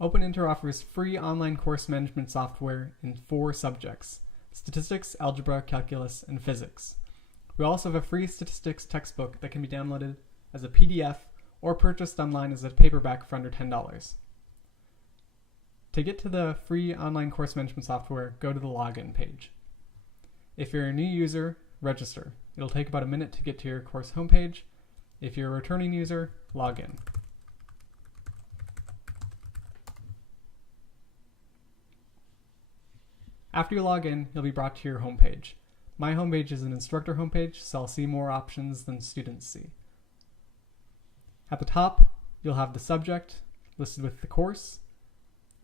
OpenIntro offers free online course management software in 4 subjects: statistics, algebra, calculus, and physics. We also have a free statistics textbook that can be downloaded as a PDF or purchased online as a paperback for under $10. To get to the free online course management software, go to the login page. If you're a new user, register. It'll take about a minute to get to your course homepage. If you're a returning user, log in. After you log in, you'll be brought to your homepage. My homepage is an instructor homepage, so I'll see more options than students see. At the top, you'll have the subject listed with the course,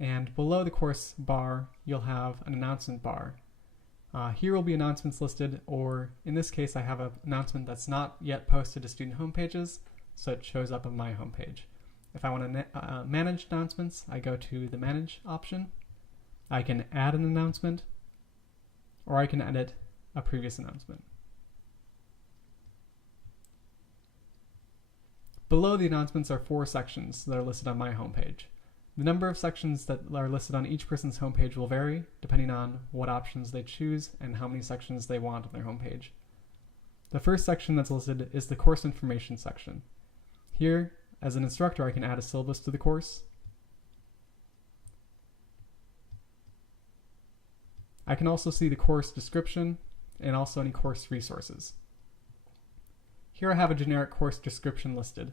and below the course bar, you'll have an announcement bar. Here will be announcements listed, or in this case, I have an announcement that's not yet posted to student homepages, so it shows up on my homepage. If I want to manage announcements, I go to the Manage option. I can add an announcement, or I can edit a previous announcement. Below the announcements are 4 sections that are listed on my homepage. The number of sections that are listed on each person's homepage will vary depending on what options they choose and how many sections they want on their homepage. The first section that's listed is the course information section. Here, as an instructor, I can add a syllabus to the course. I can also see the course description and also any course resources. Here I have a generic course description listed,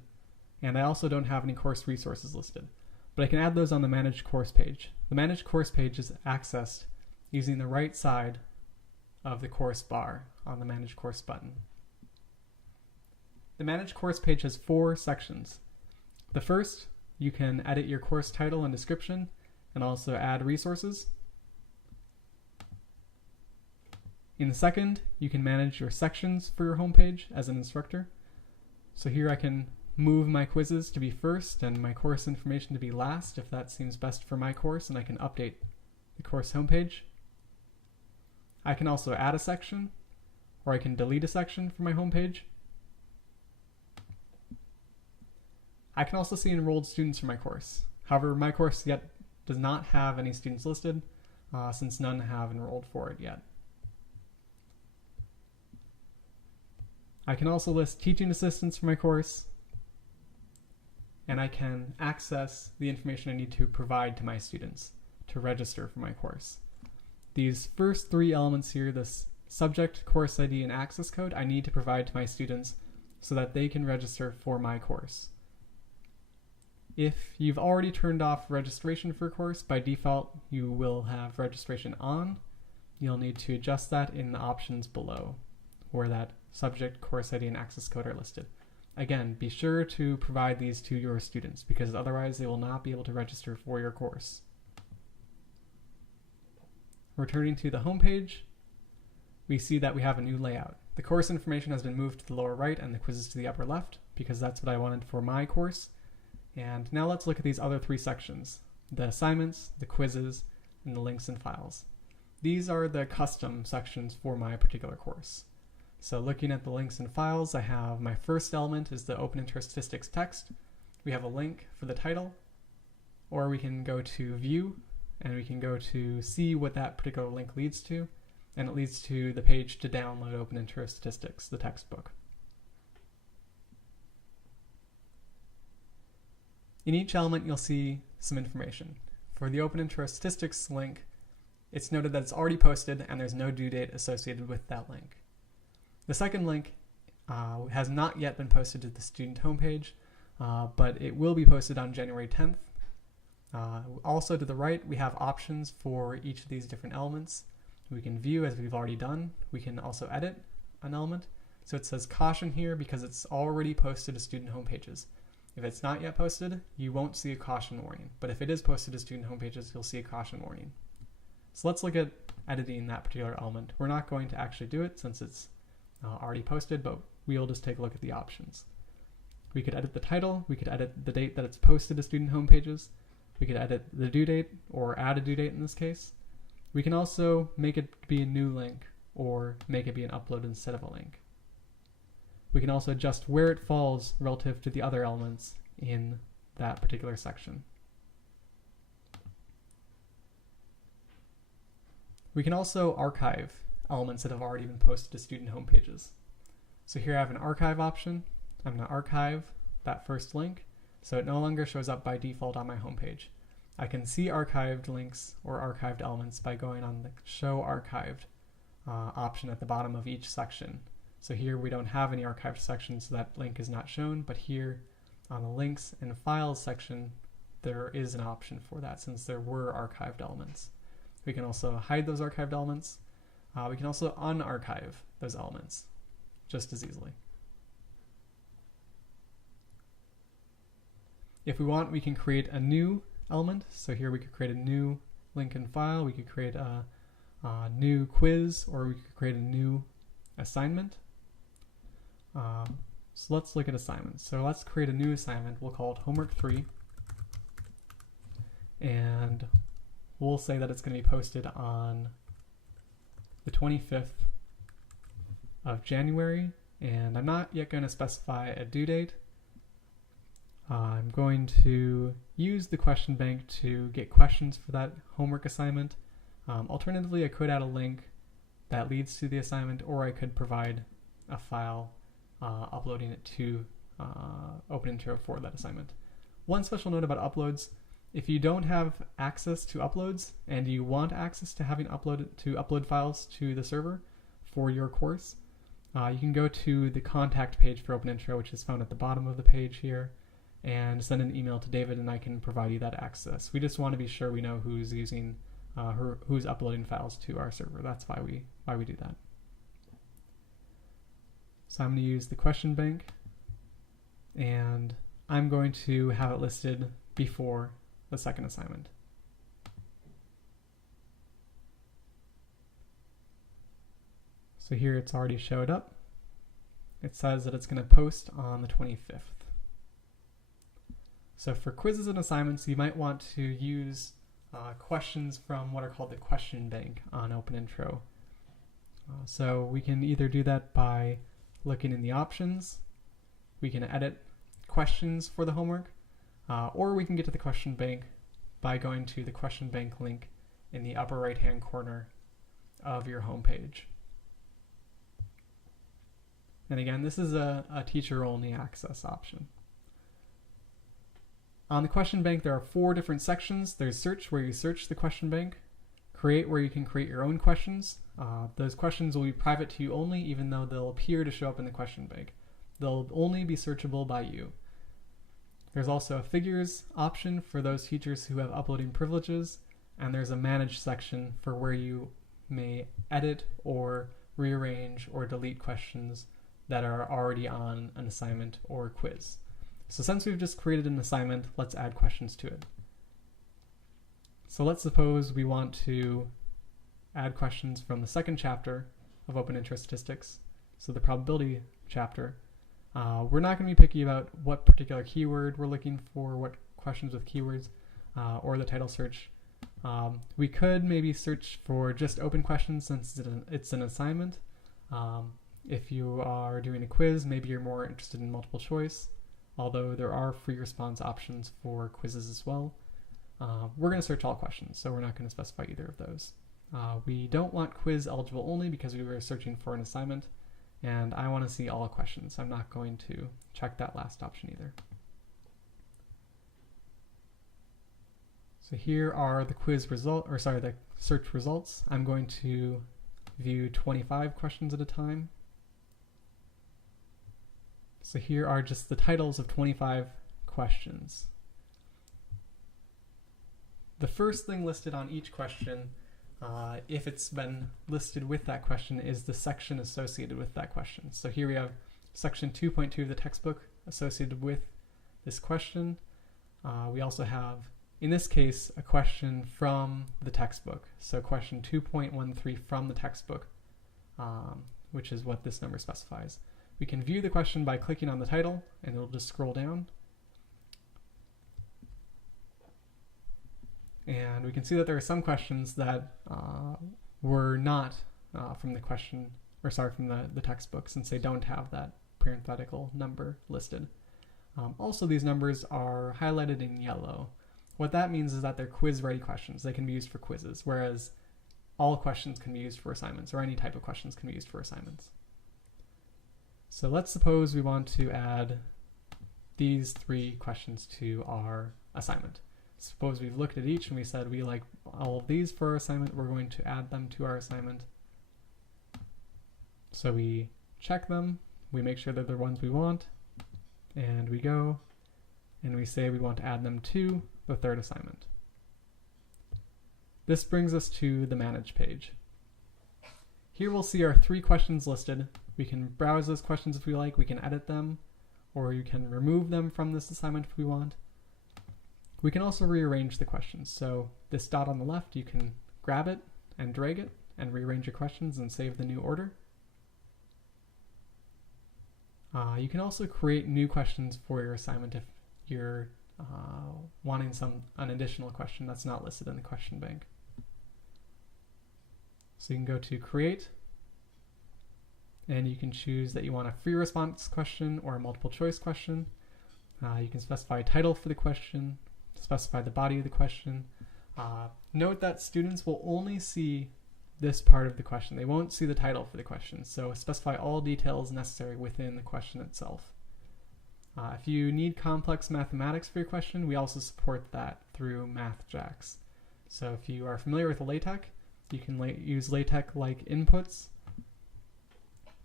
and I also don't have any course resources listed, but I can add those on the Manage Course page. The Manage Course page is accessed using the right side of the course bar on the Manage Course button. The Manage Course page has 4 sections. The first, you can edit your course title and description, and also add resources. In the second, you can manage your sections for your homepage as an instructor. So here I can move my quizzes to be first and my course information to be last if that seems best for my course, and I can update the course homepage. I can also add a section, or I can delete a section from my homepage. I can also see enrolled students for my course. However, my course yet does not have any students listed since none have enrolled for it yet. I can also list teaching assistants for my course, and I can access the information I need to provide to my students to register for my course. These first 3 elements here, this subject, course ID, and access code, I need to provide to my students so that they can register for my course. If you've already turned off registration for a course, by default you will have registration on. You'll need to adjust that in the options below, where that subject, course ID, and access code are listed. Again, be sure to provide these to your students because otherwise they will not be able to register for your course. Returning to the home page, we see that we have a new layout. The course information has been moved to the lower right and the quizzes to the upper left because that's what I wanted for my course. And now let's look at these other 3 sections: the assignments, the quizzes, and the links and files. These are the custom sections for my particular course. So looking at the links and files, I have my first element is the OpenIntro statistics text. We have a link for the title, or we can go to view and we can go to see what that particular link leads to, and it leads to the page to download OpenIntro statistics, the textbook. In each element, you'll see some information. For the OpenIntro statistics link, it's noted that it's already posted and there's no due date associated with that link. The second link has not yet been posted to the student homepage, but it will be posted on January 10th. Also to the right, we have options for each of these different elements. We can view, as we've already done. We can also edit an element. So it says caution here because it's already posted to student homepages. If it's not yet posted, you won't see a caution warning. But if it is posted to student homepages, you'll see a caution warning. So let's look at editing that particular element. We're not going to actually do it since it's already posted, but we'll just take a look at the options. We could edit the title, we could edit the date that it's posted to student homepages, we could edit the due date or add a due date in this case. We can also make it be a new link or make it be an upload instead of a link. We can also adjust where it falls relative to the other elements in that particular section. We can also archive elements that have already been posted to student homepages. So here I have an archive option. I'm going to archive that first link so it no longer shows up by default on my homepage. I can see archived links or archived elements by going on the Show Archived option at the bottom of each section. So here we don't have any archived sections, so that link is not shown, but here on the Links and Files section, there is an option for that since there were archived elements. We can also hide those archived elements. We can also unarchive those elements just as easily. If we want, we can create a new element. So here we could create a new link and file. We could create a new quiz, or we could create a new assignment. So let's look at assignments. So let's create a new assignment. We'll call it Homework 3. And we'll say that it's going to be posted on the 25th of January. And I'm not yet going to specify a due date. I'm going to use the question bank to get questions for that homework assignment. Alternatively, I could add a link that leads to the assignment, or I could provide a file uploading it to OpenIntro for that assignment. One special note about uploads: if you don't have access to uploads and you want access to having upload files to the server for your course, you can go to the contact page for OpenIntro, which is found at the bottom of the page here, and send an email to David, and I can provide you that access. We just want to be sure we know who's using, who's uploading files to our server. That's why we do that. So I'm going to use the question bank, and I'm going to have it listed before the second assignment. So here it's already showed up. It says that it's going to post on the 25th. So for quizzes and assignments, you might want to use questions from what are called the question bank on OpenIntro. So we can either do that by looking in the options, we can edit questions for the homework, or we can get to the question bank by going to the question bank link in the upper right hand corner of your homepage. And again, this is a teacher-only access option. On the question bank, there are 4 different sections. There's Search, where you search the question bank. Create, where you can create your own questions. Those questions will be private to you only, even though they'll appear to show up in the question bank. They'll only be searchable by you. There's also a Figures option for those teachers who have uploading privileges, and there's a Manage section for where you may edit or rearrange or delete questions that are already on an assignment or quiz. So since we've just created an assignment, let's add questions to it. So let's suppose we want to add questions from the second chapter of OpenIntro Statistics, so the probability chapter. We're not going to be picky about what particular keyword we're looking for, what questions with keywords, or the title search. We could maybe search for just open questions since it's an assignment. If you are doing a quiz, maybe you're more interested in multiple choice, although there are free response options for quizzes as well. We're going to search all questions, so we're not going to specify either of those. We don't want quiz eligible only because we were searching for an assignment, and I want to see all questions. I'm not going to check that last option either. So here are the the search results. I'm going to view 25 questions at a time. So here are just the titles of 25 questions. The first thing listed on each question, if it's been listed with that question, is the section associated with that question. So here we have section 2.2 of the textbook associated with this question. We also have, in this case, a question from the textbook. So question 2.13 from the textbook, which is what this number specifies. We can view the question by clicking on the title, and it'll just scroll down. And we can see that there are some questions that were not from the question, from the textbook, since they don't have that parenthetical number listed. Also, these numbers are highlighted in yellow. What that means is that they're quiz-ready questions. They can be used for quizzes, whereas all questions can be used for assignments, or any type of questions can be used for assignments. So let's suppose we want to add these 3 questions to our assignment. Suppose we've looked at each and we said we like all of these for our assignment, we're going to add them to our assignment. So we check them, we make sure that they're ones we want, and we go and we say we want to add them to the 3rd assignment. This brings us to the Manage page. Here we'll see our 3 questions listed. We can browse those questions if we like, we can edit them, or you can remove them from this assignment if we want. We can also rearrange the questions. So this dot on the left, you can grab it and drag it and rearrange your questions and save the new order. You can also create new questions for your assignment if you're wanting an additional question that's not listed in the question bank. So you can go to Create, and you can choose that you want a free response question or a multiple choice question. You can specify a title for the question, specify the body of the question. Note that students will only see this part of the question. They won't see the title for the question, so specify all details necessary within the question itself. If you need complex mathematics for your question, we also support that through MathJax. So if you are familiar with LaTeX, you can use LaTeX-like inputs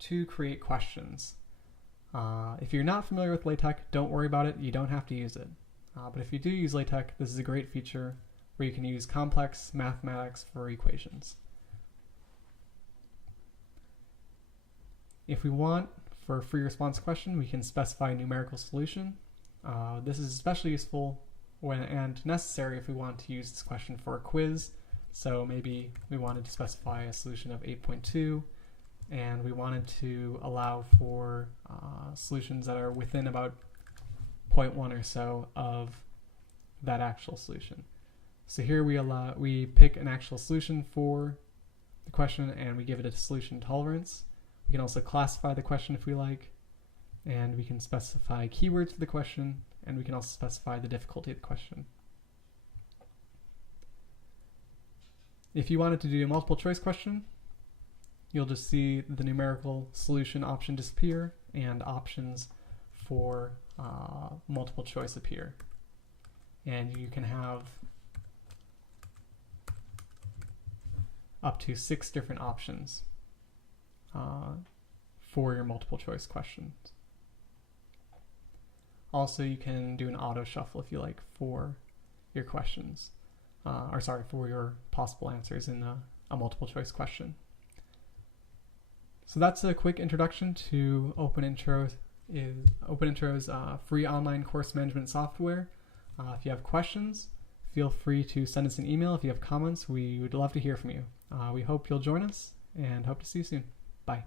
to create questions. If you're not familiar with LaTeX, don't worry about it. You don't have to use it. But if you do use LaTeX, this is a great feature where you can use complex mathematics for equations. If we want, for a free response question, we can specify a numerical solution. This is especially useful and necessary if we want to use this question for a quiz. So maybe we wanted to specify a solution of 8.2, and we wanted to allow for solutions that are within about 0.1 or so of that actual solution. So here we pick an actual solution for the question and we give it a solution tolerance. We can also classify the question if we like, and we can specify keywords for the question, and we can also specify the difficulty of the question. If you wanted to do a multiple choice question, you'll just see the numerical solution option disappear and options for multiple choice appear. And you can have up to 6 different options for your multiple choice questions. Also, you can do an auto shuffle if you like for your questions, for your possible answers in a multiple choice question. So that's a quick introduction to OpenIntro's free online course management software. If you have questions, feel free to send us an email. If you have comments, we would love to hear from you. We hope you'll join us and hope to see you soon. Bye.